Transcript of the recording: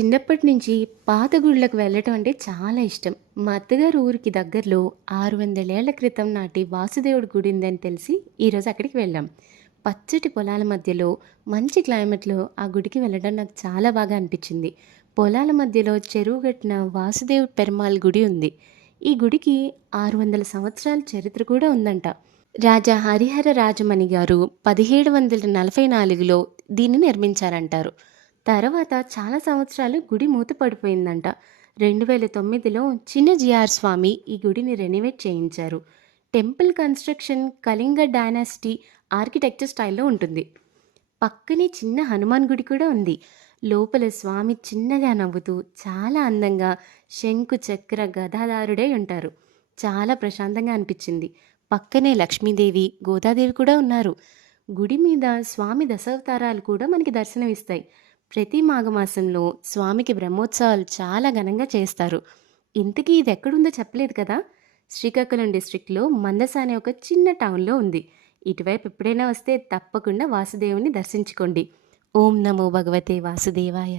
చిన్నప్పటి నుంచి పాత గుళ్ళకు వెళ్ళటం అంటే చాలా ఇష్టం. మా అత్తగారు ఊరికి దగ్గరలో 600 ఏళ్ల క్రితం నాటి వాసుదేవుడి గుడి ఉందని తెలిసి ఈరోజు అక్కడికి వెళ్ళాం. పచ్చటి పొలాల మధ్యలో మంచి క్లైమేట్‌లో ఆ గుడికి వెళ్ళడం నాకు చాలా బాగా అనిపించింది. పొలాల మధ్యలో చెరువు గట్టున వాసుదేవ్ పెరుమాళ్ గుడి ఉంది. ఈ గుడికి 600 సంవత్సరాల చరిత్ర కూడా ఉందంట. రాజా హరిహర రాజమణి గారు 1744లో దీన్ని నిర్మించారంటారు. తర్వాత చాలా సంవత్సరాలు గుడి మూతపడిపోయిందంట. 2009లో చిన్నజీఆర్ స్వామి ఈ గుడిని రెనోవేట్ చేయించారు. Temple construction Kalinga dynasty architecture స్టైల్‌లో ఉంటుంది. పక్కనే చిన్న హనుమాన్ గుడి కూడా ఉంది. లోపల స్వామి చిన్నగా నవ్వుతూ చాలా అందంగా శంకు చక్ర గదాధారుడై ఉంటారు. చాలా ప్రశాంతంగా అనిపించింది. పక్కనే లక్ష్మీదేవి, గోదాదేవి కూడా ఉన్నారు. గుడి మీద స్వామి దశావతారాలు కూడా మనకి దర్శనమిస్తాయి. ప్రతి మాఘమాసంలో స్వామికి బ్రహ్మోత్సవాలు చాలా ఘనంగా చేస్తారు. ఇంతకీ ఇది ఎక్కడుందో చెప్పలేదు కదా. శ్రీకాకుళం డిస్ట్రిక్ట్లో మందస అనే ఒక చిన్న టౌన్లో ఉంది. ఇటువైపు ఎప్పుడైనా వస్తే తప్పకుండా వాసుదేవుని దర్శించుకోండి. ఓం నమో భగవతే వాసుదేవాయ.